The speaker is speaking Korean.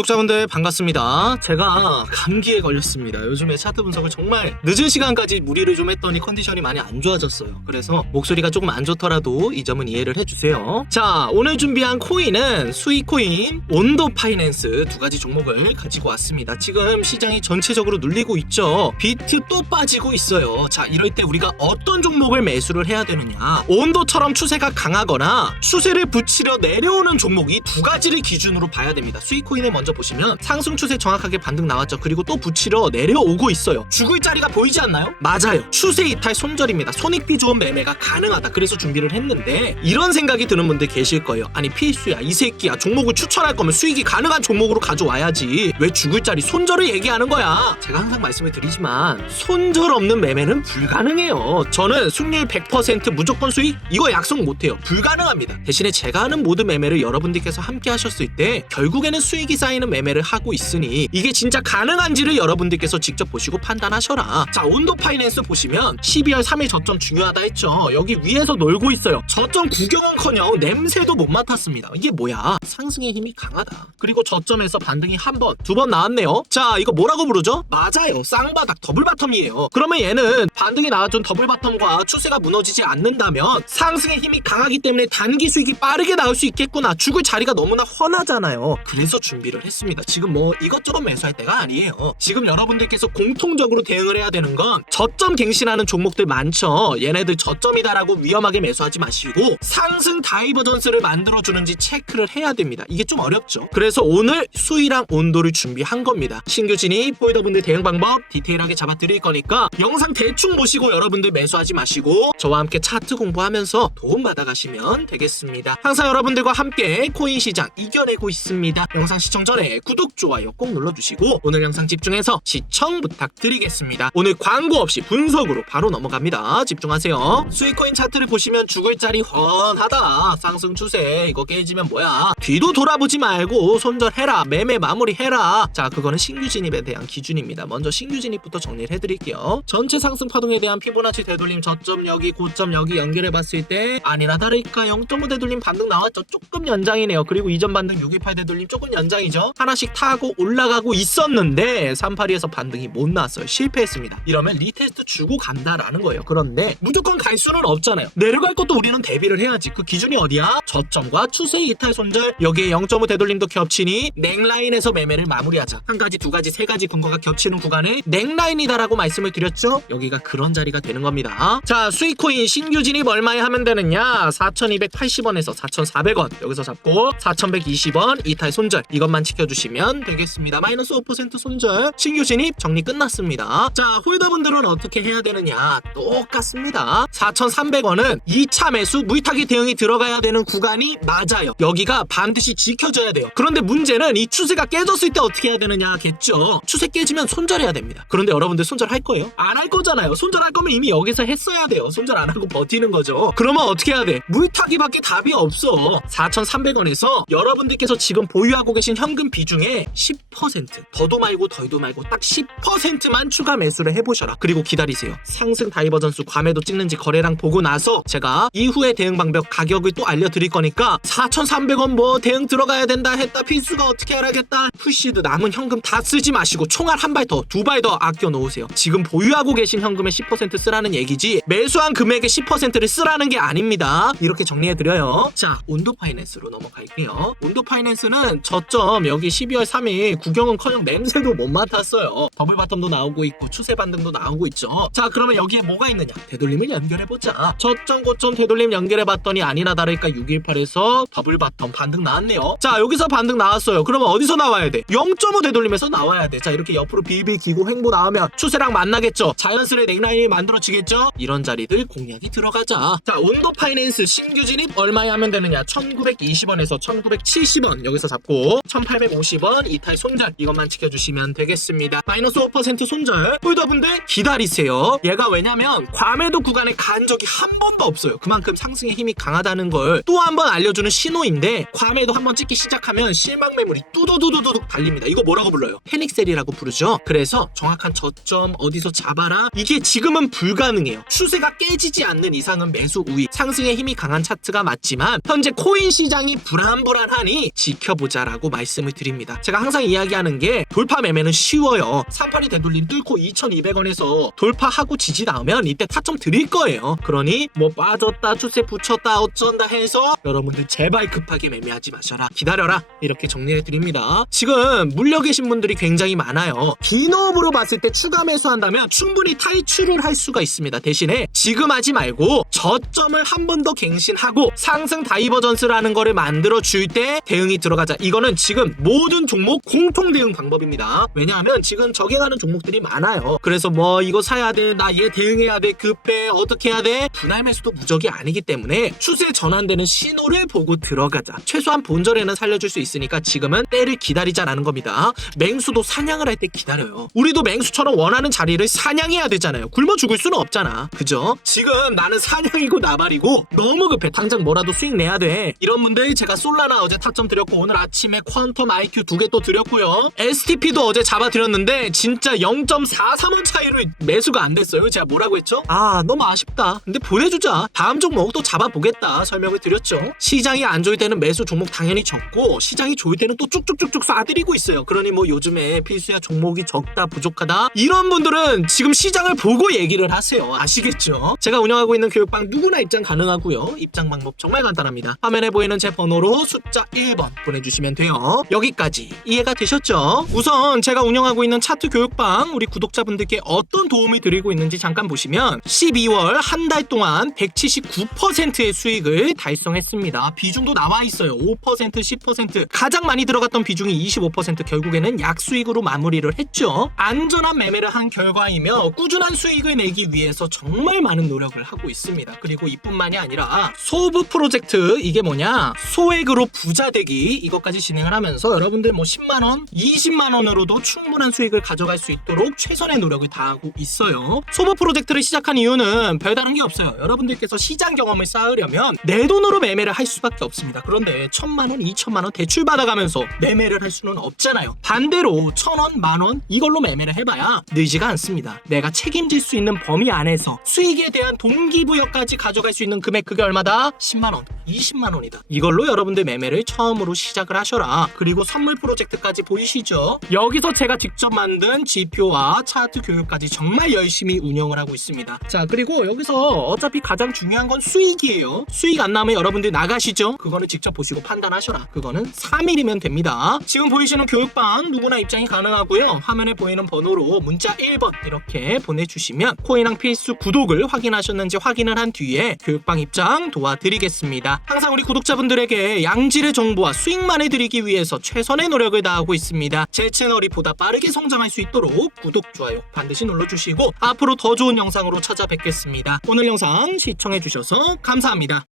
구독자분들 반갑습니다. 제가 감기에 걸렸습니다. 요즘에 차트 분석을 정말 늦은 시간까지 무리를 좀 했더니 컨디션이 많이 안 좋아졌어요. 그래서 목소리가 조금 안 좋더라도 이 점은 이해를 해주세요. 자, 오늘 준비한 코인은 수익코인, 온도 파이낸스 두 가지 종목을 가지고 왔습니다. 지금 시장이 전체적으로 눌리고 있죠. 비트 또 빠지고 있어요. 자, 이럴 때 우리가 어떤 종목을 매수를 해야 되느냐. 온도처럼 추세가 강하거나 추세를 붙이려 내려오는 종목 이 두 가지를 기준으로 봐야 됩니다. 수익코인을 먼저 보시면 상승 추세 정확하게 반등 나왔죠. 그리고 또 붙이려 내려오고 있어요. 죽을 자리가 보이지 않나요? 맞아요. 추세 이탈 손절입니다. 손익비 좋은 매매가 가능하다. 그래서 준비를 했는데 이런 생각이 드는 분들 계실 거예요. 아니 필수야 이 새끼야 종목을 추천할 거면 수익이 가능한 종목으로 가져와야지. 왜 죽을 자리 손절을 얘기하는 거야? 제가 항상 말씀을 드리지만 손절 없는 매매는 불가능해요. 저는 승률 100% 무조건 수익 이거 약속 못해요. 불가능합니다. 대신에 제가 하는 모든 매매를 여러분들께서 함께 하셨을 때 결국에는 수익이 쌓 이는 매매를 하고 있으니 이게 진짜 가능한지를 여러분들께서 직접 보시고 판단하셔라. 자 온도 파이낸스 보시면 12월 3일 저점 중요하다 했죠. 여기 위에서 놀고 있어요. 저점 구경은커녕 냄새도 못 맡았습니다. 이게 뭐야? 상승의 힘이 강하다. 그리고 저점에서 반등이 한 번, 두 번 나왔네요. 자 이거 뭐라고 부르죠? 맞아요. 쌍바닥 더블 바텀이에요. 그러면 얘는 반등이 나왔던 더블 바텀과 추세가 무너지지 않는다면 상승의 힘이 강하기 때문에 단기 수익이 빠르게 나올 수 있겠구나. 죽을 자리가 너무나 훤하잖아요. 그래서 준비를 했습니다. 지금 뭐 이것저것 매수할 때가 아니에요. 지금 여러분들께서 공통적으로 대응을 해야 되는 건 저점 갱신하는 종목들 많죠. 얘네들 저점이다라고 위험하게 매수하지 마시고 상승 다이버전스를 만들어주는지 체크를 해야 됩니다. 이게 좀 어렵죠. 그래서 오늘 수위랑 온도를 준비한 겁니다. 신규 진입 폴더분들 대응 방법 디테일하게 잡아드릴 거니까 영상 대충 보시고 여러분들 매수하지 마시고 저와 함께 차트 공부하면서 도움 받아 가시면 되겠습니다. 항상 여러분들과 함께 코인 시장 이겨내고 있습니다. 영상 시청 전에 구독, 좋아요 꼭 눌러주시고 오늘 영상 집중해서 시청 부탁드리겠습니다. 오늘 광고 없이 분석으로 바로 넘어갑니다. 집중하세요. 수익코인 차트를 보시면 죽을 자리 훤하다. 상승 추세 이거 깨지면 뭐야? 뒤도 돌아보지 말고 손절해라. 매매 마무리해라. 자, 그거는 신규 진입에 대한 기준입니다. 먼저 신규 진입부터 정리를 해드릴게요. 전체 상승 파동에 대한 피보나치 되돌림 저점 여기 고점 여기 연결해 봤을 때 아니나 다를까 0.5 되돌림 반등 나왔죠. 조금 연장이네요. 그리고 이전 반등 628 되돌림 조금 연장이죠. 하나씩 타고 올라가고 있었는데 382에서 반등이 못 나왔어요. 실패했습니다. 이러면 리테스트 주고 간다라는 거예요. 그런데 무조건 갈 수는 없잖아요. 내려갈 것도 우리는 대비를 해야지. 그 기준이 어디야? 저점과 추세 이탈 손절 여기에 0.5 되돌림도 겹치니 넥라인에서 매매를 마무리하자. 한 가지, 두 가지, 세 가지 근거가 겹치는 구간을 넥라인이다라고 말씀을 드렸죠. 여기가 그런 자리가 되는 겁니다. 자, 수익코인 신규 진입 얼마에 하면 되느냐? 4,280원에서 4,400원 여기서 잡고 4,120원 이탈 손절 이것만 지켜주시면 되겠습니다. 마이너스 5% 손절 신규 진입 정리 끝났습니다. 자, 홀더분들은 어떻게 해야 되느냐? 똑같습니다. 4,300원은 2차 매수 무이타기 대응이 들어가야 되는 구간이 맞아요. 여기가 반드시 지켜져야 돼요. 그런데 문제는 이 추세가 깨졌을 때 어떻게 해야 되느냐겠죠. 추세 깨지면 손절해야 됩니다. 그런데 여러분들 손절할 거예요? 안 할 거잖아요. 손절할 거면 이미 여기서 했어야 돼요. 손절 안 하고 버티는 거죠. 그러면 어떻게 해야 돼? 물타기밖에 답이 없어. 4,300원에서 여러분들께서 지금 보유하고 계신 현금 비중의 10% 더도 말고 덜도 말고 딱 10%만 추가 매수를 해보셔라. 그리고 기다리세요. 상승 다이버전스 과매도 찍는지 거래량 보고 나서 제가 이후에 대응 방법 가격을 또 알려드릴 거니까 4,300원 뭐 대응 들어가야 된다 했다 필수가 어떻게 알아겠다 푸시드 남은 현금 다 쓰지 마시고 총알 한 발 더 두 발 더 아껴 놓으세요. 지금 보유하고 계신 현금의 10% 쓰라는 얘기지 매수한 금액의 10%를 쓰라는 게 아닙니다. 이렇게 정리해드려요. 자 온도 파이낸스로 넘어갈게요. 온도 파이낸스는 저점 여기 12월 3일 구경은커녕 냄새도 못 맡았어요. 더블 바텀도 나오고 있고 추세 반등도 나오고 있죠. 자 그러면 여기에 뭐가 있느냐? 되돌림을 연결해보자. 저점 고점 되돌림 연결해봤더니 아니나 다를까 618에서 더블 바텀 반등 나왔네요. 자 여기서 반등 나왔어요. 그러면 어디서 나와야 돼? 0.5 되돌림에서 나와야 돼. 자 이렇게 옆으로 비비 기고 횡보 나오면 추세랑 만나겠죠. 자연스레 넥라인이 만들어지겠죠. 이런 자리들 공략이 들어가자. 자 온도 파이낸스 신규 진입 얼마에 하면 되느냐? 1920원에서 1970원 여기서 잡고 1850원 이탈 손절 이것만 지켜주시면 되겠습니다. 마이너스 5% 손절 홀더분들 기다리세요. 얘가 왜냐면 과매도 구간에 간 적이 한 번도 없어요. 그만큼 상승의 힘이 강하다는 걸 또 한 번 알려주는 신호인데 과매도 한 번 찍기 시작하면 실망 매물이 뚜두두두둑 달립니다. 이거 뭐라고 불러요? 패닉셀이라고 부르죠. 그래서 정확한 저점 어디서 잡아라 이게 지금은 불가능해요. 추세가 깨지지 않는 이상은 매수 우위 상승의 힘이 강한 차트가 맞지만 현재 코인 시장이 불안불안하니 지켜보자라고 말씀 을 도움을 드립니다. 제가 항상 이야기하는 게 돌파 매매는 쉬워요. 3판이 되돌림 뚫고 2,200원에서 돌파하고 지지 나오면 이때 타점 드릴 거예요. 그러니 뭐 빠졌다 추세 붙였다 어쩐다 해서 여러분들 제발 급하게 매매하지 마셔라. 기다려라. 이렇게 정리해 드립니다. 지금 물려 계신 분들이 굉장히 많아요. 비너업으로 봤을 때 추가 매수한다면 충분히 탈출을 할 수가 있습니다. 대신에 지금 하지 말고 저점을 한 번 더 갱신하고 상승 다이버전스라는 거를 만들어 줄 때 대응이 들어가자. 이거는 지금 모든 종목 공통 대응 방법입니다. 왜냐하면 지금 적용하는 종목들이 많아요. 그래서 뭐 이거 사야 돼, 나 얘 대응해야 돼, 급해, 어떻게 해야 돼? 분할 매수도 무적이 아니기 때문에 추세 전환되는 신호를 보고 들어가자. 최소한 본절에는 살려줄 수 있으니까 지금은 때를 기다리자라는 겁니다. 맹수도 사냥을 할 때 기다려요. 우리도 맹수처럼 원하는 자리를 사냥해야 되잖아요. 굶어 죽을 수는 없잖아. 그죠? 지금 나는 사냥이고 나발이고 너무 급해. 당장 뭐라도 수익 내야 돼. 이런 분들 제가 솔라나 어제 타점 드렸고 오늘 아침에 퀀텀 IQ 두 개 또 드렸고요. STP도 어제 잡아드렸는데 진짜 0.43원 차이로 매수가 안 됐어요. 제가 뭐라고 했죠? 아 너무 아쉽다. 근데 보내주자. 다음 종목 또 잡아보겠다. 설명을 드렸죠. 시장이 안 좋을 때는 매수 종목 당연히 적고 시장이 좋을 때는 또 쭉쭉쭉쭉 쏴드리고 있어요. 그러니 뭐 요즘에 필수야 종목이 적다 부족하다 이런 분들은 지금 시장을 보고 얘기를 하세요. 아시겠죠? 제가 운영하고 있는 교육방 누구나 입장 가능하고요. 입장 방법 정말 간단합니다. 화면에 보이는 제 번호로 숫자 1번 보내주시면 돼요. 여기까지 이해가 되셨죠? 우선 제가 운영하고 있는 차트 교육방 우리 구독자분들께 어떤 도움을 드리고 있는지 잠깐 보시면 12월 한 달 동안 179%의 수익을 달성했습니다. 비중도 나와 있어요. 5% 10% 가장 많이 들어갔던 비중이 25% 결국에는 약수익으로 마무리를 했죠. 안전한 매매를 한 결과이며 꾸준한 수익을 내기 위해서 정말 많은 노력을 하고 있습니다. 그리고 이뿐만이 아니라 소부 프로젝트 이게 뭐냐 소액으로 부자 되기 이것까지 진행을 하면서 여러분들 뭐 10만 원, 20만 원으로도 충분한 수익을 가져갈 수 있도록 최선의 노력을 다하고 있어요. 소부 프로젝트를 시작한 이유는 별다른 게 없어요. 여러분들께서 시장 경험을 쌓으려면 내 돈으로 매매를 할 수밖에 없습니다. 그런데 천만 원, 이천만 원 대출 받아가면서 매매를 할 수는 없잖아요. 반대로 천 원, 만 원 이걸로 매매를 해봐야 늘지가 않습니다. 내가 책임질 수 있는 범위 안에서 수익에 대한 동기부여까지 가져갈 수 있는 금액 그게 얼마다? 10만 원, 20만 원이다. 이걸로 여러분들 매매를 처음으로 시작을 하셔라. 그리고 선물 프로젝트까지 보이시죠? 여기서 제가 직접 만든 지표와 차트 교육까지 정말 열심히 운영을 하고 있습니다. 자, 그리고 여기서 어차피 가장 중요한 건 수익이에요. 수익 안 나면 여러분들 나가시죠? 그거는 직접 보시고 판단하셔라. 그거는 3일이면 됩니다. 지금 보이시는 교육방 누구나 입장이 가능하고요. 화면에 보이는 번호로 문자 1번 이렇게 보내주시면 코인왕 필수 구독을 확인하셨는지 확인을 한 뒤에 교육방 입장 도와드리겠습니다. 항상 우리 구독자분들에게 양질의 정보와 수익만을 드리기 위해서 최선의 노력을 다하고 있습니다. 제 채널이 보다 빠르게 성장할 수 있도록 구독, 좋아요 반드시 눌러주시고 앞으로 더 좋은 영상으로 찾아뵙겠습니다. 오늘 영상 시청해주셔서 감사합니다.